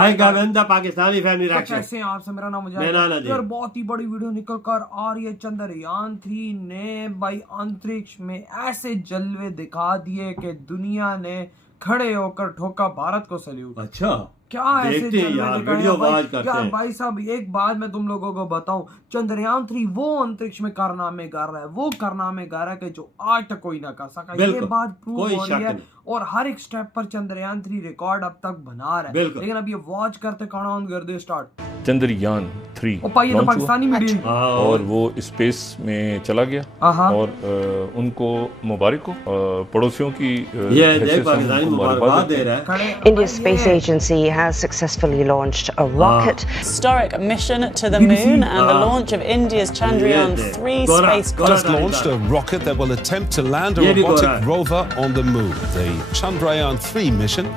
हाय गाविंदा Pakistani family तो reaction. कैसे हैं आप? से मेरा नाम मेहनाना मुजाहिद जी। यार, बहुत ही बड़ी वीडियो निकल कर आ रही है। चंद्रयान 3 ने भाई अंतरिक्ष में ऐसे जलवे दिखा दिए कि दुनिया ने खड़े होकर ठोका भारत को सैल्यूट। अच्छा क्या ऐसे देखते हैं जलवे यार, दिखाए वीडियो हैं भाई। वाच करते यार हैं। भाई साहब, एक बात मैं तुम लोगों को बताऊं, चंद्रयान 3 वो अंतरिक्ष में कारनामे कर रहा है, वो कारनामे कर रहा है कि जो आज तक कोई ना कर सका। ये बिल्कुल, बात प्रूव कोई हो रही शक है नहीं। और हर एक स्टेप पर चंद्रयान 3 रिकॉर्ड अब तक बना रहा है। बिल्कुल। लेकिन अब ये वॉच करते काउंटडाउन कर दे स्टार्ट। चंद्रयान 3 ओ भाई, ये तो लॉन्च हुआ पाकिस्तानी मीडिया हाँ, और वो स्पेस में चला गया हाँ। और उनको मुबारक हो, पड़ोसियों की ये हैसियत देख से पाकिस्तानी उनको मुबारकबाद देते दे हैं। रहा है। India's space agency has successfully launched a rocket. Historic mission to the moon and the launch of India's Chandrayaan 3 spacecraft. Just launched a rocket that will attempt to land a Yeah, we got robotic that. rover on the moon. The Chandrayaan 3 mission.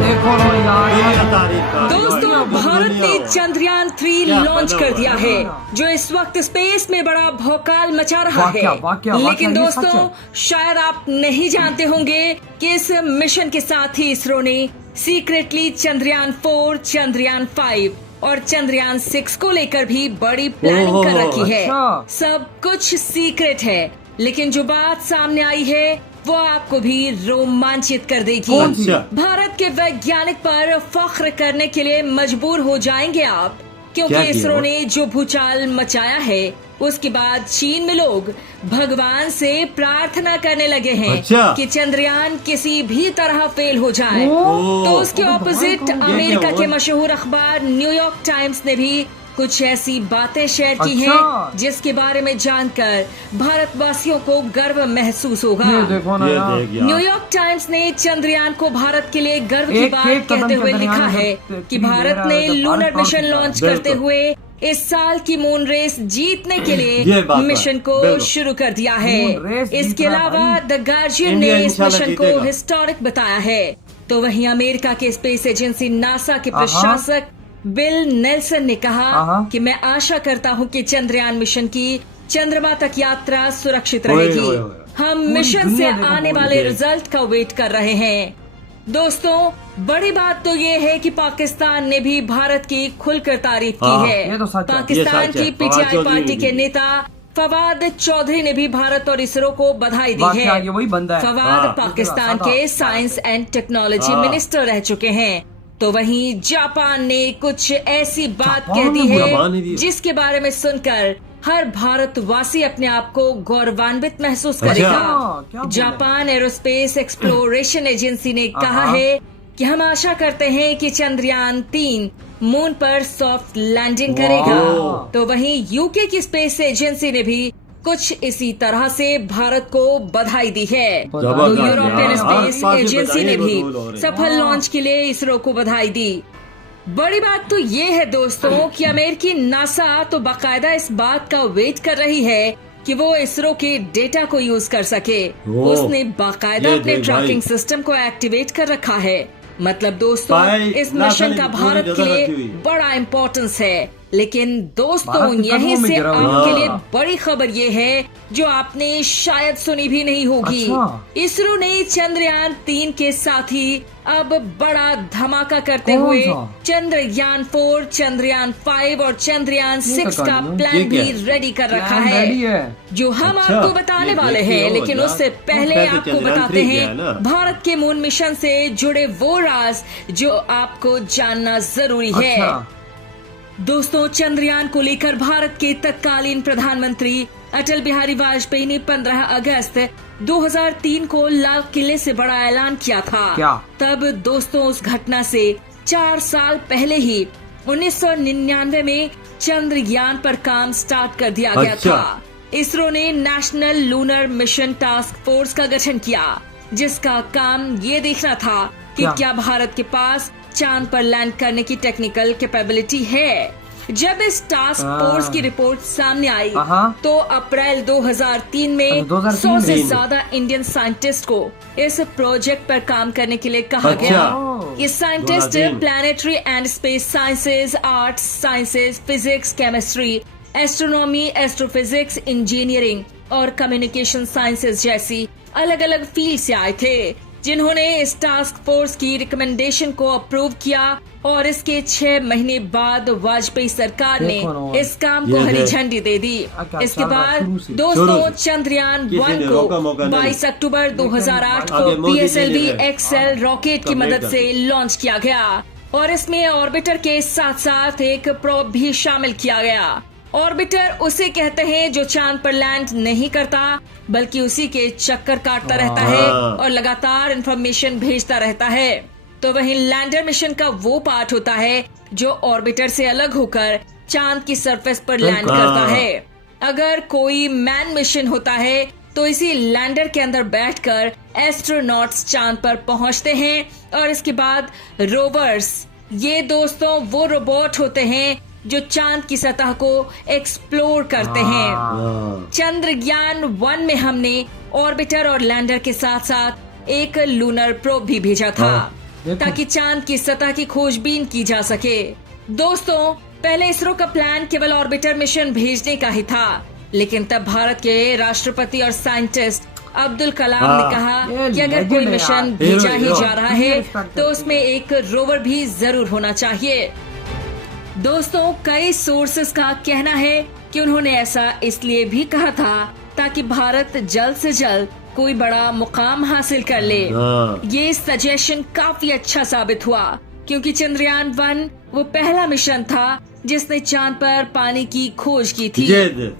देखो लो यार, दोस्तों, भारत ने चंद्रयान 3 क्या launch बना कर हुआ दिया है? है, जो इस वक्त स्पेस में बड़ा भौकाल मचा रहा वाकया, है। वाकया, लेकिन ये सच दोस्तों, है। शायद आप नहीं जानते होंगे कि इस मिशन के साथ ही इसरो ने सीक्रेटली चंद्रयान 4, चंद्रयान 5 और चंद्रयान 6 को लेकर भी बड़ी प्लानिंग कर रखी है। अच्छा। सब कुछ सीक्रेट है, लेकिन जो बात सामने आई है वो आपको भी रोमांचित कर देगी। कौन सी? भारत के वैज्ञानिक पर फख्र करने के लिए मजबूर हो जाएंगे आप, क्योंकि क्या किया इसरो वो? ने जो भूचाल मचाया है उसके बाद चीन में लोग भगवान से प्रार्थना करने लगे हैं अच्छा। कि चंद्रयान किसी भी तरह फेल हो जाए। ओह। तो उसके तो ऑपोजिट भगवान कौन? अमेरिका ये क्या के हुआ? मशहूर अखबार न्यूयॉर्क टाइम्स ने भी कुछ ऐसी बातें शेयर की अच्छा। हैं जिसके बारे में जानकर भारतवासियों को गर्व महसूस होगा। ये देखो ना ये यार। देख यार। न्यूयॉर्क टाइम्स ने चंद्रयान को भारत के लिए गर्व की एक बात एक कदम कहते हुए चंद्रयान लिखा में है जब कि तीन ले भारत रहा ने है तो लूनर भारत मिशन कौन सा लॉन्च है? करते बिल्कुल। हुए इस साल की मून रेस जीतने के ये लिए बात है। मिशन को बिल्कुल। शुरू कर दिया है। मून रेस इसके जीतना अलावा भाई। द गार्जियन इंडिया ने इस इंशाल्लाह मिशन को जीतेगा। हिस्टोरिक बताया है। तो वहीं अमेरिका के स्पेस एजेंसी नासा के प्रशासक बिल नेल्सन ने कहा कि मैं आशा करता हूं कि चंद्रयान मिशन की चंद्रमा तक यात्रा सुरक्षित ओए, रहेगी। ओए, ओए। हम पूरी मिशन से दुनिया देखो आने बोल वाले रही है। रिजल्ट का वेट कर रहे हैं। दोस्तों, बड़ी बात तो ये है कि पाकिस्तान ने भी भारत की खुलकर तारीफ हाँ, की है। ये तो सच है। पाकिस्तान ये सच है। की फवाद पीटीआई चौधरी पार्टी ने के भी। नेता फवाद चौधरी ने भी भारत और इसरो को बधाई दी वाकया, है। ये वही बंदा है। फवाद हाँ। पाकिस्तान के साइंस एंड टेक्नोलॉजी हाँ। मिनिस्टर रह चुके हैं। तो वहीं जापान ने कुछ ऐसी बात जापान कह दी ने जापान ने दी है है। जिसके बारे में सुनकर हर भारतवासी अपने आप को गौरवान्वित महसूस अच्छा। करेगा। क्या बोले? जापान एरोस्पेस एक्सप्लोरेशन एजेंसी ने कहा है कि हम आशा करते हैं कि चंद्रयान 3 मून पर सॉफ्ट लैंडिंग करेगा। वाह। तो वहीं यूके की स्पेस एजेंसी ने भी कुछ इसी तरह से भारत को बधाई दी है। तो जबरदस्त यूरोपियन यार। स्पेस आसपास भी एजेंसी ने बधाई भी वसूल हो रही है। सफल लॉन्च के लिए इसरो को बधाई दी। बड़ी बात तो ये है दोस्तों कि अमेरिकी नासा तो बाकायदा इस बात का वेट कर रही है कि वो इसरो के डेटा को यूज कर सके। ओह, उसने बाकायदा ये अपने देख ट्रैकिंग भाई। सिस्टम को एक्टिवेट कर रखा है। मतलब दोस्तों, भाई, इस नासा मिशन ने का पूरी भारत के जगह लिए रखी हुई है। बड़ा इम्पोर्टेंस है। लेकिन दोस्तों, भारत के यहीं कदमों में से गिरा हुआ है। आपके लिए हाँ। बड़ी खबर ये है जो आपने शायद सुनी भी नहीं होगी। अच्छा। इसरो ने चंद्रयान 3 के साथ ही अब बड़ा धमाका करते कौन हुए सा? चंद्रयान 4, चंद्रयान 5 और चंद्रयान ये 6 तो का कहानी है। प्लान ये क्या भी है? रेडी कर रखा प्लान रेडी है, है। जो हम अच्छा, आपको बताने ये वाले देखिए हैं। हो लेकिन जा। उससे पहले कहते आपको चंद्रयान बताते 3 क्या है ना? हैं भारत के मून मिशन से जुड़े वो राज जो आपको जानना जरूरी है। अच्छा। दोस्तों, चंद्रयान को लेकर भारत के तत्कालीन प्रधानमंत्री अटल बिहारी वाजपेयी ने 15 अगस्त 2003 को लाल किले से बड़ा ऐलान किया था। क्या? तब दोस्तों, उस घटना से 4 साल पहले ही 1999 में चंद्रयान पर काम स्टार्ट कर दिया गया अच्छा। था। इसरो ने national lunar mission task force का गठन किया, जिसका काम ये देखना था कि क्या भारत के पास चांद पर लैंड करने की टेक्निकल कैपेबिलिटी है। जब इस टास्क फोर्स की रिपोर्ट सामने आई तो अप्रैल 2003 में 100 से ज्यादा इंडियन साइंटिस्ट को इस प्रोजेक्ट पर काम करने के लिए कहा गया। ये scientist 2003 planetary and space sciences, arts sciences, physics, chemistry, astronomy, astrophysics, engineering और कम्युनिकेशन साइंसेज जैसी अलग अलग फील्ड से आए थे, जिन्होंने इस टास्क फोर्स की रिकमेंडेशन को अप्रूव किया और इसके 6 महीने बाद वाजपेयी सरकार ने इस काम को हरी झंडी दे दी। इसके बाद दोस्तों चंद्रयान 1 को 22 अक्टूबर 2008 को PSLV XL रॉकेट की मदद से लॉन्च किया गया और इसमें ऑर्बिटर के साथ साथ एक प्रोब भी शामिल किया गया। ऑर्बिटर उसे कहते हैं जो चांद पर लैंड नहीं करता बल्कि उसी के चक्कर काटता रहता है और लगातार इंफॉर्मेशन भेजता रहता है। तो वहीं लैंडर मिशन का वो पार्ट होता है जो ऑर्बिटर से अलग होकर चांद की सरफेस पर लैंड करता है। अगर कोई मैन मिशन होता है तो इसी लैंडर के अंदर बैठकर एस्ट्रोनॉट्स चांद पर पहुंचते हैं और इसके बाद रोवर्स, ये दोस्तों वो रोबोट होते हैं जो चांद की सतह को एक्सप्लोर करते हैं। चंद्रयान 1 में हमने ऑर्बिटर और लैंडर के साथ साथ एक लूनर प्रोब भी भेजा था ताकि चांद की सतह की खोजबीन की जा सके। दोस्तों पहले इसरो का प्लान केवल ऑर्बिटर मिशन भेजने का ही था, लेकिन तब भारत के राष्ट्रपति और साइंटिस्ट अब्दुल कलाम ने कहा कि अगर कोई मिशन भेजा ही जा रहा है तो उसमें एक रोवर भी जरूर होना चाहिए। दोस्तों कई सोर्सेस का कहना है कि उन्होंने ऐसा इसलिए भी कहा था ताकि भारत जल्द से जल्द कोई बड़ा मुकाम हासिल कर ले। ये सजेशन काफी अच्छा साबित हुआ क्योंकि चंद्रयान 1 वो पहला मिशन था जिसने चांद पर पानी की खोज की थी।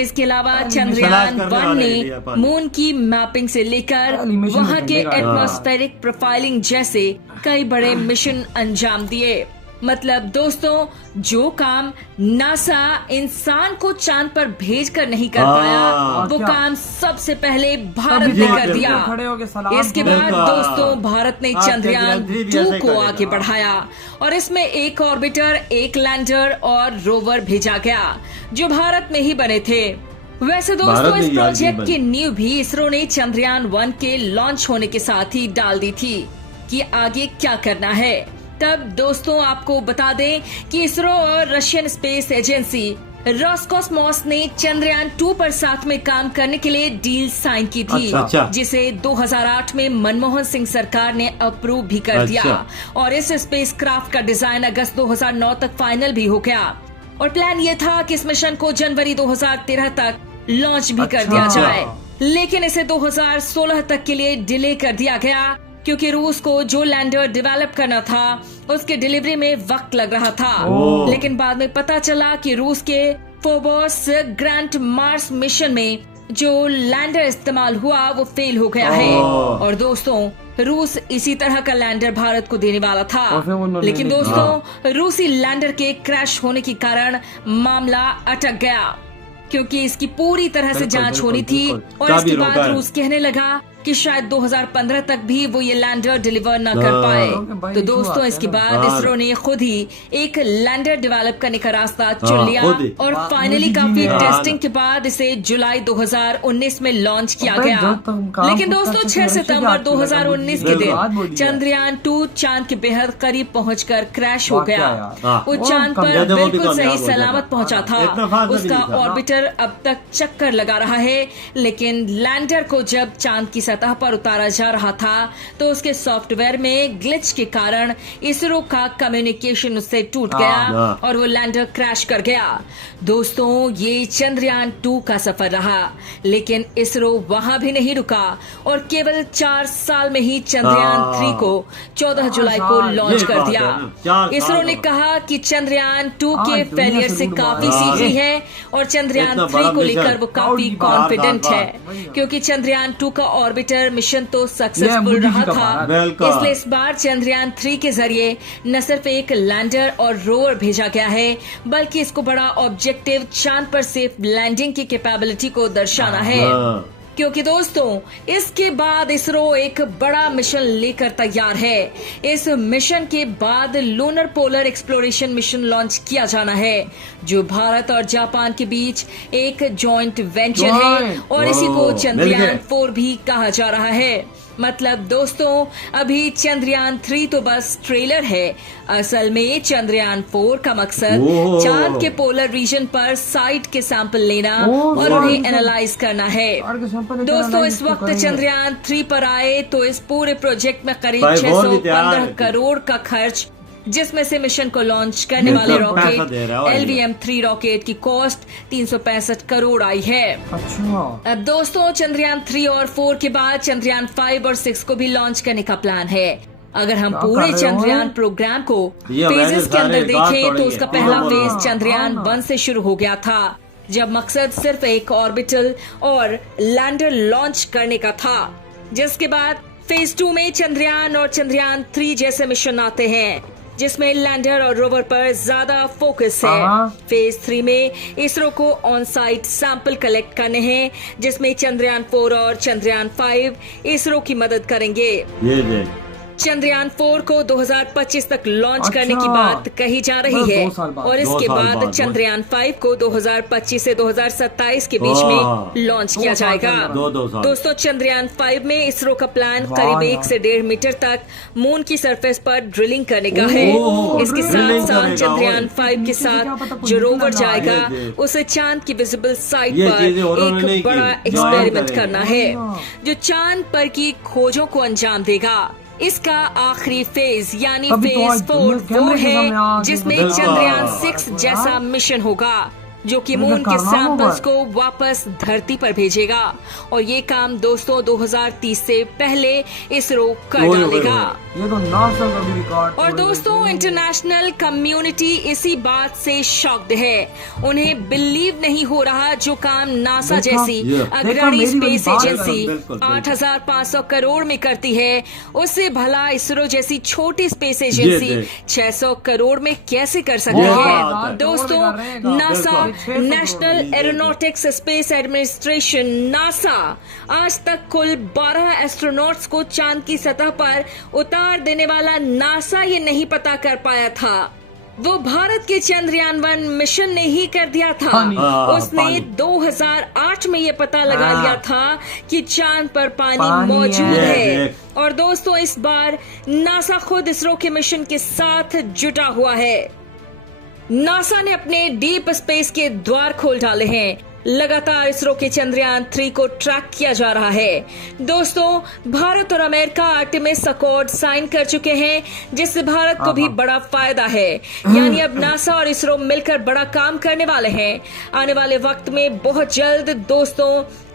इसके अलावा चंद्रयान 1 ने मून की मैपिंग से लेकर वहाँ के एटमॉस्फेरिक प्रोफाइलिंग जैसे कई बड़े मिशन अंजाम दिए। मतलब दोस्तों जो काम नासा इंसान को चांद पर भेजकर नहीं कर पाया वो काम सबसे पहले भारत ने कर दिया। इसके बाद दोस्तों भारत ने चंद्रयान 2 को आगे बढ़ाया और इसमें एक ऑर्बिटर, एक लैंडर और रोवर भेजा गया जो भारत में ही बने थे। वैसे दोस्तों इस प्रोजेक्ट की नींव भी इसरो ने चंद्रयान 1 के लॉन्च होने के साथ ही डाल दी थी कि आगे क्या करना है। तब दोस्तों आपको बता दें कि इसरो और रशियन स्पेस एजेंसी रोस्कोसमोस ने चंद्रयान 2 पर साथ में काम करने के लिए डील साइन की थी, जिसे 2008 में मनमोहन सिंह सरकार ने अप्रूव भी कर दिया और इस स्पेसक्राफ्ट का डिजाइन अगस्त 2009 तक फाइनल भी हो गया और प्लान ये था कि इस मिशन को जनवरी 2013 तक लॉन्च भी कर दिया जाए, लेकिन इसे 2016 तक के लिए डिले कर दिया गया क्योंकि रूस को जो लैंडर डेवलप करना था उसके डिलीवरी में वक्त लग रहा था। लेकिन बाद में पता चला कि रूस के फोबोस ग्रैंड मार्स मिशन में जो लैंडर इस्तेमाल हुआ वो फेल हो गया है और दोस्तों रूस इसी तरह का लैंडर भारत को देने वाला था, लेकिन दोस्तों रूसी लैंडर के क्रैश होने के कारण मामला अटक गया क्योंकि इसकी पूरी तरह से जांच होनी थी और इसके बाद रूस कहने लगा कि शायद 2015 तक भी वो ये लैंडर डिलीवर न कर पाए। तो दोस्तों इसके बाद इसरो ने खुद ही एक लैंडर डेवलप करने का रास्ता चुन लिया और फाइनली काफी टेस्टिंग के बाद इसे जुलाई 2019 में लॉन्च किया गया। लेकिन दोस्तों 6 सितंबर 2019 के दिन चंद्रयान 2 चांद के बेहद करीब पहुंचकर क्रैश हो गया। वो चांद पर बिल्कुल सही सलामत पहुंचा था। उसका ऑर्बिटर अब तक चक्कर लगा रहा है, लेकिन लैंडर को जब चांद की सतह पर उतारा जा रहा था तो उसके सॉफ्टवेयर में ग्लिच के कारण इसरो का कम्युनिकेशन उससे टूट गया और वो लैंडर क्रैश कर गया। दोस्तों ये चंद्रयान 2 का सफर रहा, लेकिन इसरो वहां भी नहीं रुका और केवल 4 साल में ही चंद्रयान 3 को 14 जुलाई को लॉन्च कर दिया। इसरो ने कहा कि चंद्रयान 2 के फेलियर से काफी सीख ली है और चंद्रयान 3 को लेकर वो काफी कॉन्फिडेंट है क्योंकि चंद्रयान 2 का ऑर्बिटर मिशन तो सक्सेसफुल रहा था, इसलिए इस बार चंद्रयान 3 के जरिए न सिर्फ एक लैंडर और रोवर भेजा गया है बल्कि इसको बड़ा ऑब्जेक्टिव चांद पर सेफ लैंडिंग की कैपेबिलिटी को दर्शाना है। क्योंकि दोस्तों इसके बाद इसरो एक बड़ा मिशन लेकर तैयार है। इस मिशन के बाद lunar polar exploration mission launch किया जाना है जो भारत और जापान के बीच एक जॉइंट वेंचर है और इसी को चंद्रयान 4 भी कहा जा रहा है। मतलब दोस्तों अभी चंद्रयान 3 तो बस ट्रेलर है। असल में चंद्रयान 4 का मकसद चांद के पोलर रीजन पर साइट के सैंपल लेना और उन्हें एनालाइज करना है। दोस्तों इस वक्त चंद्रयान 3 पर आए तो इस पूरे प्रोजेक्ट में करीब 615 करोड़ का खर्च, जिसमें से मिशन को लॉन्च करने वाले रॉकेट LVM-3 रॉकेट की कॉस्ट 365 करोड़ आई है। अब दोस्तों चंद्रयान 3 और 4 के बाद चंद्रयान 5 और 6 को भी लॉन्च करने का प्लान है। अगर हम पूरे चंद्रयान प्रोग्राम को फेजेस के अंदर देखें तो उसका पहला फेज चंद्रयान 1 से शुरू हो गया था, जब मकसद सिर्फ एक ऑर्बिटल और लैंडर लॉन्च करने का था। जिसके बाद फेज 2 में चंद्रयान और चंद्रयान 3 जैसे मिशन आते हैं, जिसमें लैंडर और रोवर पर ज्यादा फोकस है। फेज 3 में इसरो को ऑन साइट सैंपल कलेक्ट करने हैं, जिसमें चंद्रयान 4 और चंद्रयान 5 इसरो की मदद करेंगे। चंद्रयान 4 को 2025 तक लॉन्च करने की बात कही जा रही है और इसके बाद चंद्रयान 5 को 2025 से 2027 के बीच में लॉन्च किया जाएगा। दोस्तों चंद्रयान 5 में इसरो का प्लान करीब 1 से 1.5 मीटर तक मून की सरफेस पर ड्रिलिंग करने का है। इसके साथ साथ चंद्रयान 5 के साथ जो रोवर जाएगा उसे चांद की विजिबल साइट पर एक बड़ा एक्सपेरिमेंट करना है, जो चांद पर की खोजों को अंजाम देगा। इसका आखिरी फेज यानी फेज 4 वो है जिसमें चंद्रयान 6 जैसा मिशन होगा, जो कि मून के सैंपल्स को वापस धरती पर भेजेगा। और ये काम दोस्तों 2030 से पहले इसरो कर डालेगा। ये तो नासा का भी रिकॉर्ड। और दोस्तों इंटरनेशनल कम्युनिटी इसी बात से शॉक्ड है। उन्हें बिलीव नहीं हो रहा जो काम नासा जैसी अग्रणी स्पेस एजेंसी 8,500 करोड़ में करती है, उससे भला इसरो जैसी छोटी स्पेस एजेंसी 600 करोड़ में कैसे कर सकती है। दोस्तों NASA national aeronautics space administration NASA आज तक कुल 12 एस्ट्रोनॉट्स को चांद की सतह पर उतार देने वाला नासा ये नहीं पता कर पाया था। वो भारत के चंद्रयान 1 मिशन ने ही कर दिया था। उसने 2008 में ये पता लगा लिया था कि चांद पर पानी मौजूद है। और दोस्तों इस बार नासा खुद इसरो के मिशन के साथ जुटा हुआ है। नासा ने अपने डीप स्पेस के द्वार खोल डाले हैं। लगातार इसरो के चंद्रयान 3 को ट्रैक किया जा रहा है। दोस्तों भारत और अमेरिका आर्टेमिस अकॉर्ड साइन कर चुके हैं, जिससे भारत को भी बड़ा फायदा है। यानी अब नासा और इसरो मिलकर बड़ा काम करने वाले हैं। आने वाले वक्त में बहुत जल्द दोस्तों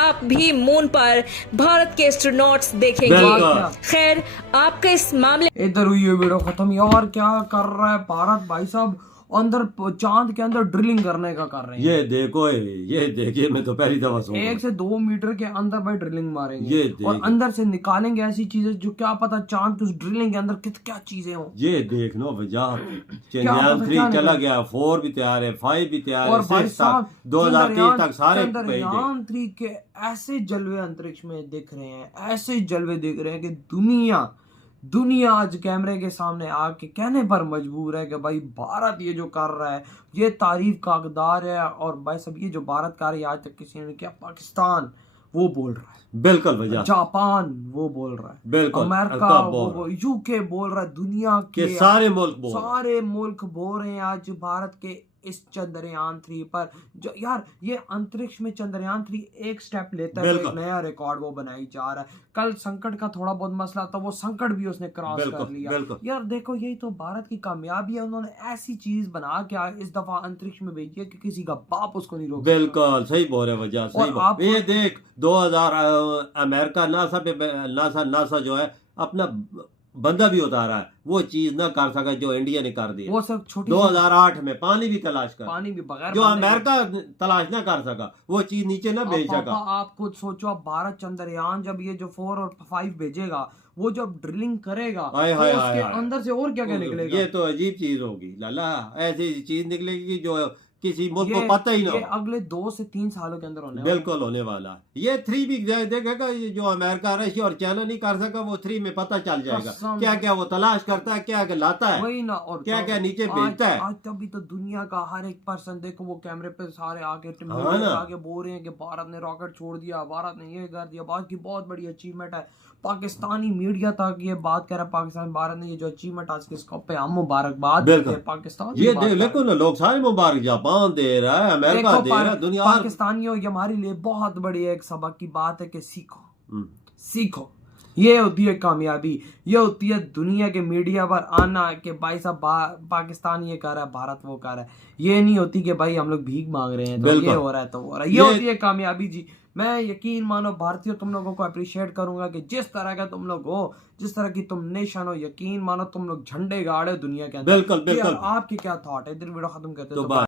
आप भी मून पर भारत के एस्ट्रोनॉट्स देखेंगे। खैर आपका इस मामले इधर हुई है वीडियो खत्म। यार क्या कर रहा है भारत भाई साहब, अंदर चांद के अंदर ड्रिलिंग करने का कर रहे हैं। ये देखो ये देखिए, मैं तो पहली दफा सुन 1 से 2 मीटर के अंदर भाई ड्रिलिंग मारेंगे और अंदर से निकालेंगे ऐसी चीजें जो क्या पता चांद की उस ड्रिलिंग के अंदर क्या चीजें हो। ये देख लो भैया, चंद्रयान 3 चला गया, 4 भी तैयार है, 5 भी तैयार है, 2030 तक सारे चंद्रयान 3 के ऐसे जलवे अंतरिक्ष में दिख रहे हैं, ऐसे जलवे दिख रहे हैं कि दुनिया आज कैमरे के सामने आके कहने पर मजबूर है कि भाई भारत ये जो कर रहा है ये तारीफ का हकदार है। और भाई सब ये जो भारत कर रही है आज तक किसी ने किया, पाकिस्तान वो बोल रहा है, बिल्कुल भैया, जापान वो बोल रहा है, बिल्कुल अमेरिका वो, यूके बोल रहा है, दुनिया के सारे मुल्क बोल रहे हैं आज भारत के इस चंद्रयान 3 पर। जो यार ये अंतरिक्ष में चंद्रयान 3 एक स्टेप लेता है, एक नया रिकॉर्ड वो बनाई जा रहा है। कल संकट का थोड़ा बहुत मसला था, वो संकट भी उसने क्रॉस कर लिया। यार देखो यही तो भारत की कामयाबी है, उन्होंने ऐसी चीज बना के इस दफा अंतरिक्ष में भेजी है कि किसी का बाप उसको नहीं रोक। बिल्कुल सही बोल रहे वजह, सही बात। ये देख 2000 अमेरिका नासा जो है अपना बंदा भी उतारा है, वो चीज ना कर सका जो इंडिया ने कर दी। वो सब छोटी 2008 में पानी भी तलाश कर, पानी भी बगैर जो अमेरिका तलाश ना कर सका, वो चीज नीचे ना भेज सका। आप खुद सोचो, अब भारत चंद्रयान जब ये जो 4 और 5 भेजेगा, वो जब ड्रिलिंग करेगा तो उसके अंदर से और क्या क्या निकलेगा। ये तो अजीब चीज होगी लाला, ऐसी चीज निकलेगी जो किसी मुल्क को पता ही ना ये हो। अगले 2 से 3 सालों के अंदर होने बिल्कुल होने वाला है। ये 3 भी देखेगा, ये जो अमेरिका, रशिया और चाइना नहीं कर सका, वो 3 में पता चल जाएगा क्या क्या वो तलाश करता है, क्या क्या लाता है, वही ना। और क्या क्या नीचे भेजता है। आज तभी तो दुनिया का हर एक पर्सन देखो, वो कैमरे पे सारे आके हाँ ना। आगे बोल रहे हैं कि भारत ने रॉकेट छोड़ दिया, भारत ने ये कर दिया, भारत की बहुत बड़ी अचीवमेंट है। पाकिस्तानी मीडिया तक ये बात कर रहा है, पाकिस्तान भारत ने ये जो अचीवमेंट आज के स्कोप पे हम मुबारकबाद देते हैं पाकिस्तान। ये देखो ना, लोग सारे मुबारक, जापान दे रहा है, अमेरिका दे रहा है, दुनिया। पाकिस्तानियों, ये हमारे लिए बहुत बड़ी एक सबक की बात है कि सीखो। ये होती है कामयाबी, ये होती है दुनिया के मीडिया पर आना कि भाई साहब पाकिस्तान ये कर रहा है, भारत वो कर रहा है। ये नहीं होती कि भाई हम लोग भीख मांग रहे हैं तो ये हो रहा है तो हो रहा है। ये होती है कामयाबी जी। मैं यकीन मानो भारतीय तुम लोगों को अप्रिशिएट करूंगा कि जिस तरह का तुम लोग हो, जिस तरह की तुम नेशन हो, यकीन मानो तुम लोग झंडे गाड़े दुनिया के अंदर। बिल्कुल बिल्कुल। आपकी क्या थॉट है? इधर वीडियो खत्म करते हैं।